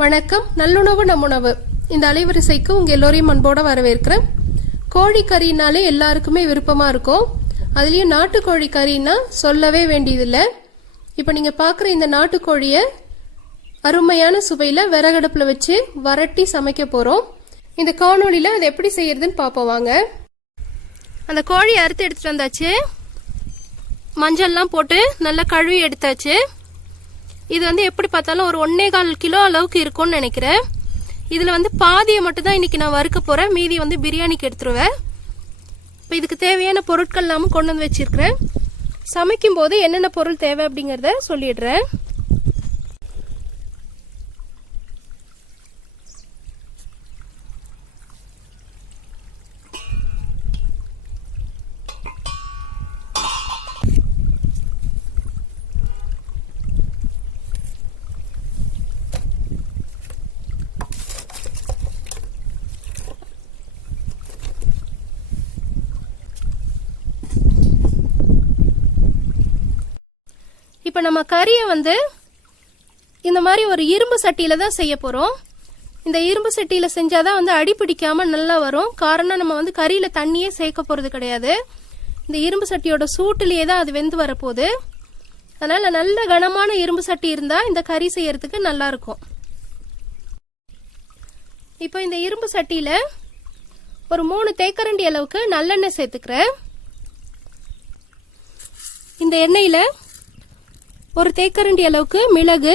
வணக்கம். நல்லுணவு நம்முணவு இந்த அலைவரிசைக்கு உங்க எல்லோரையும் அன்போட வரவேற்கிறேன். கோழி கறினாலே எல்லாருக்குமே விருப்பமா இருக்கும். அதுலயும் நாட்டுக்கோழி கறின்னா சொல்லவே வேண்டியதில்லை. இப்போ நீங்க பாக்குற இந்த நாட்டுக்கோழிய அருமையான சுவையில விறகடுப்புல வச்சு வரட்டி சமைக்க போறோம். இந்த காணொளியில அதை எப்படி செய்யறதுன்னு பாப்போம் வாங்க. அந்த கோழி அறுத்து எடுத்துட்டு வந்தாச்சு. மஞ்சள்லாம் போட்டு நல்லா கழுவி எடுத்தாச்சு. இது வந்து எப்படி பார்த்தாலும் ஒரு 1.25 கிலோ அளவுக்கு இருக்கும்னு நினைக்கிறேன். இதுல வந்து பாதியை மட்டும் தான் இன்னைக்கு நான் வறுக்க போறேன். மீதி வந்து பிரியாணிக்கு எடுத்துருவேன். இப்போ இதுக்கு தேவையான பொருட்கள் எல்லாமும் கொண்டு வந்து வச்சிருக்கிறேன். சமைக்கும் போது என்னென்ன பொருள் தேவை அப்படிங்கறத சொல்லிடுறேன். இப்போ நம்ம கறியை வந்து இந்த மாதிரி ஒரு இரும்பு சட்டியில தான் செய்ய போறோம். இந்த இரும்பு சட்டியில செஞ்சாதான் வந்து அடி பிடிக்காம நல்லா வரும். காரணம் நம்ம வந்து கறியில தண்ணியே சேர்க்க போறது கிடையாது. இந்த இரும்பு சட்டியோட சூட்டிலேயே தான் அது வெந்து வரப்போகுது. அதனால நல்ல கனமான இரும்பு சட்டி இருந்தா இந்த கறி செய்யறதுக்கு நல்லா இருக்கும். இப்போ இந்த இரும்பு சட்டியில ஒரு 3 தேக்கரண்டி அளவுக்கு நல்லெண்ணெய் சேர்த்துக்கிறேன். இந்த எண்ணெயில ஒரு தேக்கரண்டி அளவுக்கு மிளகு,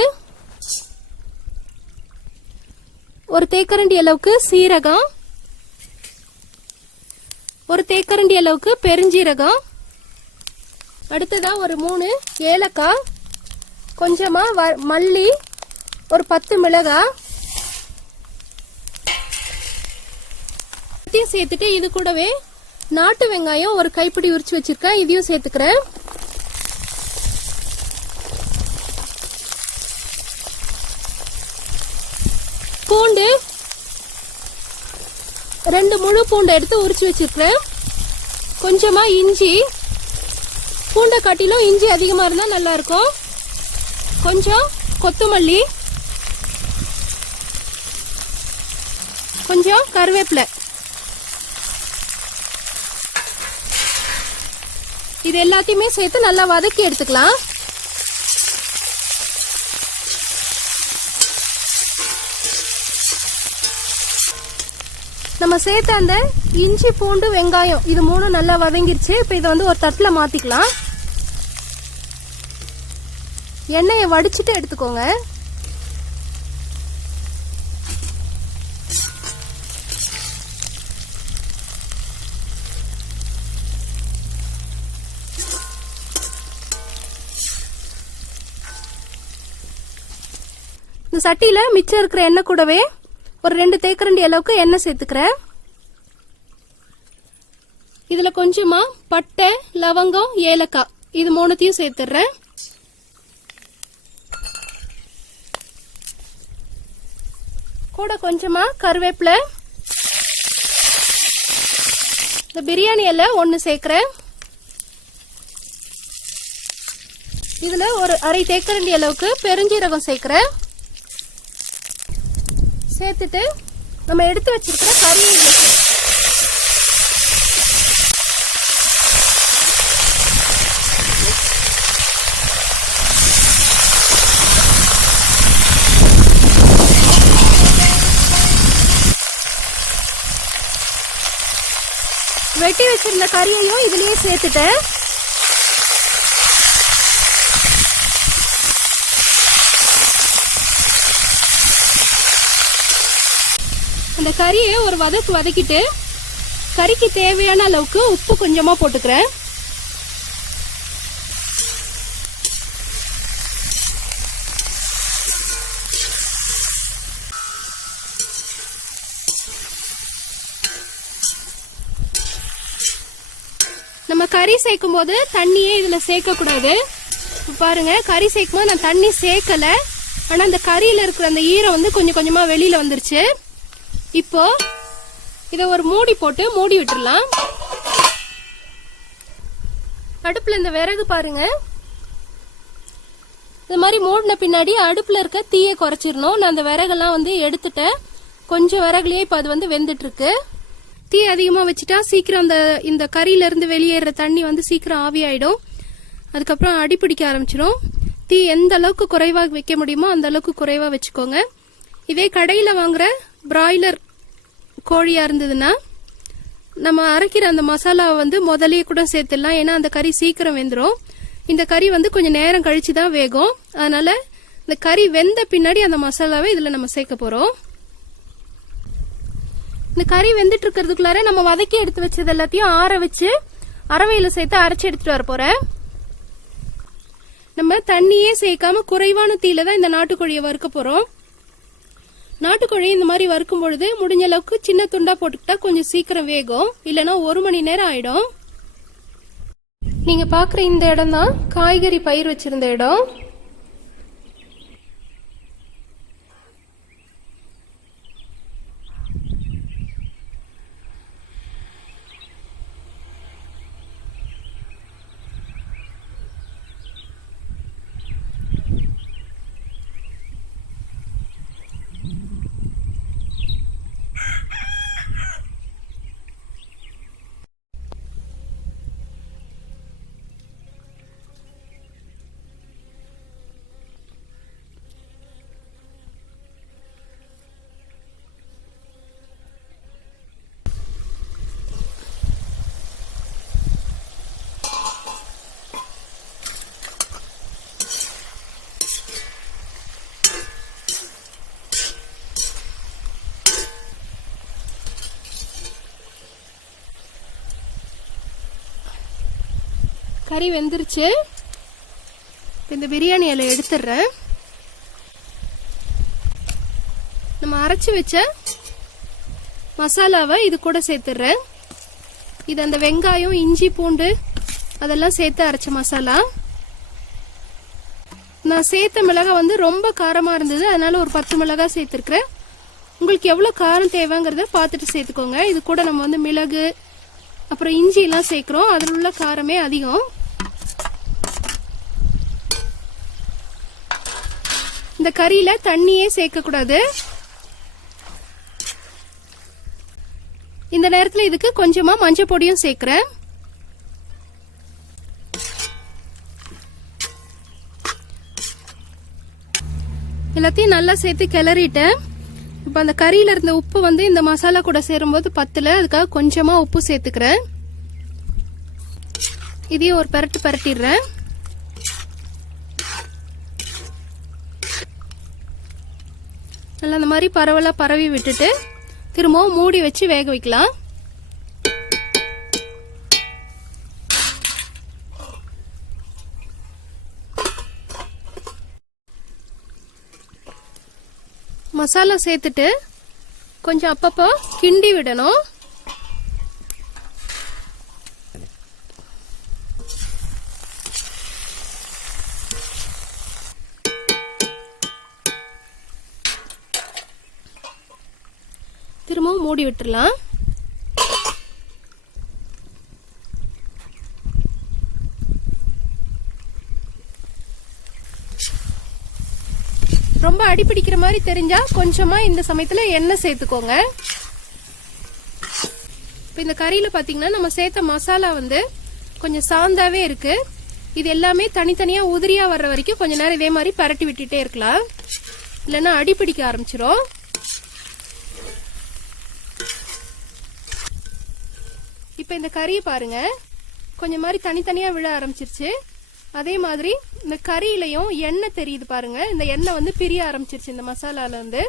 ஒரு தேக்கரண்டி அளவுக்கு சீரகம், ஒரு தேக்கரண்டி அளவுக்கு பெருஞ்சீரகம், அடுத்ததா ஒரு 3 ஏலக்காய், கொஞ்சமா மல்லி, ஒரு 10 மிளகாய் சேர்த்துட்டு இது கூடவே நாட்டு வெங்காயம் ஒரு கைப்பிடி உரிச்சு வச்சிருக்கேன். இதையும் சேர்த்துக்கிறேன். பூண்டு 2 முழு பூண்டை எடுத்து உரிச்சு வச்சிருக்கிறேன். கொஞ்சமா இஞ்சி, பூண்டை காட்டிலும் இஞ்சி அதிகமா இருந்தா நல்லா இருக்கும். கொஞ்சம் கொத்தமல்லி, கொஞ்சம் கருவேப்பிலை. இது எல்லாத்தையுமே சேர்த்து நல்லா வதக்கி எடுத்துக்கலாம். நம்ம சேர்த்த அந்த இஞ்சி, பூண்டு, வெங்காயம் இது 3 நல்லா வதங்கிருச்சு. இப்போ இதை வந்து ஒரு தட்டுல மாத்திக்கலாம். எண்ணெயை வடிச்சிட்டு எடுத்துக்கோங்க. இந்த சட்டியில மிச்சம் இருக்கிற எண்ணெய் கூடவே ஒரு 2 தேக்கரண்டி அளவுக்கு எண்ணெய் சேர்த்துக்கிறேன். இதுல கொஞ்சமா பட்டை, லவங்கம், ஏலக்காய் இது 3த்தையும் சேர்த்துறேன். கூட கொஞ்சமா கருவேப்பிலை, இந்த பிரியாணி இலை 1 சேர்க்கிறேன். இதுல ஒரு 1/2 தேக்கரண்டி அளவுக்கு பெருஞ்சீரகம் சேர்க்கிறேன். சேர்த்துட்டு நம்ம எடுத்து வச்சிருக்கிற கறி வெட்டி வச்சிருந்த கறியையும் இதுலயே சேர்த்துட்டேன். அந்த கறியை ஒரு வதக்கிட்டு கறிக்கு தேவையான அளவுக்கு உப்பு கொஞ்சமா போட்டுக்கிறேன். நம்ம கறி சேர்க்கும் போது தண்ணியே இதுல சேர்க்க கூடாது. பாருங்க, கறி சேர்க்கும் போது நான் தண்ணி சேர்க்கல. ஆனா அந்த கறியில இருக்கிற அந்த ஈரம் வந்து கொஞ்சம் கொஞ்சமா வெளியில வந்துருச்சு. இப்போ இத ஒரு மூடி போட்டு மூடி விட்டுறலாம். அடுப்புல இந்த விறகு பாருங்க இது மாதிரி மூடின பின்னாடி அடுப்புல இருக்க தீயை குறைச்சிடணும். நான் அந்த விறகெல்லாம் வந்து எடுத்துட்டேன். கொஞ்சம் விறகுலயே இப்ப அது வந்து வெந்துட்டு இருக்கு. தீ அதிகமா வச்சுட்டா சீக்கிரம் இந்த கறியில இருந்து வெளியேற தண்ணி வந்து சீக்கிரம் ஆவியாயிடும். அதுக்கப்புறம் அடிப்பிடிக்க ஆரம்பிச்சிடும். தீ எந்த அளவுக்கு குறைவா வைக்க முடியுமோ அந்த அளவுக்கு குறைவா வச்சுக்கோங்க. இதே கடையில வாங்குற பிராய்லர் கோழியா இருந்ததுன்னா நம்ம அரைக்கிற அந்த மசாலாவை வந்து முதலே கூட சேர்த்துடலாம். ஏன்னா அந்த கறி சீக்கிரம் வெந்துடும். இந்த கறி வந்து கொஞ்சம் நேரம் கழிச்சு தான் வேகும். அதனால இந்த கறி வெந்த பின்னாடி அந்த மசாலாவை இதுல நம்ம சேர்க்க போறோம். இந்த கறி வெந்துட்டு இருக்கிறதுக்குள்ளார நம்ம வதக்கி எடுத்து வச்சது எல்லாத்தையும் ஆற வச்சு அரவையில சேர்த்து அரைச்சி எடுத்துட்டு வர போறேன். நம்ம தண்ணியே சேர்க்காம குறைவான தீயில தான் இந்த நாட்டுக்கோழியை வறுக்க போறோம். நாட்டுக்கோழி இந்த மாதிரி வறுக்கும் பொழுது முடிஞ்ச அளவுக்கு சின்ன துண்டா போட்டுக்கிட்டா கொஞ்சம் சீக்கிரம் வேகும். இல்லைன்னா 1 மணி நேரம் ஆயிடும். நீங்க பாக்குற இந்த இடம் தான் காய்கறி பயிர் வச்சிருந்த இடம். கறி வெந்துருச்சு. இந்த பிரியாணி இலை எடுத்துடுறேன். நம்ம அரைச்சு வச்ச மசாலாவை இது கூட சேர்த்துடுறேன். இது அந்த வெங்காயம், இஞ்சி, பூண்டு அதெல்லாம் சேர்த்து அரைச்ச மசாலா. நான் சேர்த்த மிளகாய் வந்து ரொம்ப காரமா இருந்தது. அதனால ஒரு 10 மிளகாய் சேர்த்திருக்கிறேன். உங்களுக்கு எவ்வளவு காரம் தேவைங்கிறத பார்த்துட்டு சேர்த்துக்கோங்க. இது கூட நம்ம வந்து மிளகு அப்புறம் இஞ்சி எல்லாம் சேர்க்கிறோம். அதில் உள்ள காரமே அதிகம். இந்த கறியில தண்ணியே சேர்க்க கூடாது. இந்த நேரத்துல இதுக்கு கொஞ்சமா மஞ்சள் பொடியும் சேர்க்கிறேன். எல்லாத்தையும் நல்லா சேர்த்து கிளறிட்டேன். இப்ப அந்த கறியில இருந்த உப்பு வந்து இந்த மசாலா கூட சேரும்போது பத்தல. அதுக்காக கொஞ்சமா உப்பு சேர்த்துக்கிறேன். இதையும் ஒரு பரட்டு பரட்டிடுறேன். நல்லா அந்த மாதிரி பரவலா பரவி விட்டுட்டு திரும்பவும் மூடி வச்சு வேக வைக்கலாம். மசாலா சேர்த்துட்டு கொஞ்சம் அப்பப்போ கிண்டி விடணும். திரும்பவும் மூடி விட்டுறலாம். ரொம்ப அடிபிடிக்கிற மாதிரி தெரிஞ்சா கொஞ்சமா இந்த சமயத்துல எண்ணெய் சேர்த்துக்கோங்க. இப்ப இந்த கறியில பாத்தீங்கன்னா நம்ம சேர்த்த மசாலா வந்து கொஞ்சம் சாந்தாவே இருக்கு. இது எல்லாமே தனித்தனியா உதிரியா வர்ற வரைக்கும் கொஞ்ச நேரம் இதே மாதிரி பரட்டி விட்டுட்டே இருக்கலாம். இல்லைன்னா அடிபிடிக்க ஆரம்பிச்சிரும். இப்ப இந்த கறியை பாருங்க, கொஞ்சம் மாதிரி தனித்தனியா விழ ஆரம்பிச்சிருச்சு. அதே மாதிரி இந்த கறியிலையும் எண்ணெய் தெரியுது பாருங்க. இந்த எண்ணெய் வந்து பிரிய ஆரம்பிச்சிருச்சு இந்த மசாலால இருந்து.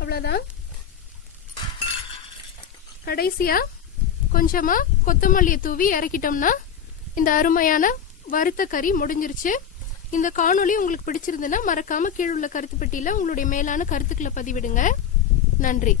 அவ்வளவுதான். கடைசியா கொஞ்சமா கொத்தமல்லியை தூவி இறக்கிட்டோம்னா இந்த அருமையான வறுத்த கறி முடிஞ்சிருச்சு. இந்த காணொளி உங்களுக்கு பிடிச்சிருந்ததுன்னா மறக்காம கீழே உள்ள கருத்து பெட்டியில உங்களுடைய மேலான கருத்துக்களை பதிவிடுங்க. நன்றி.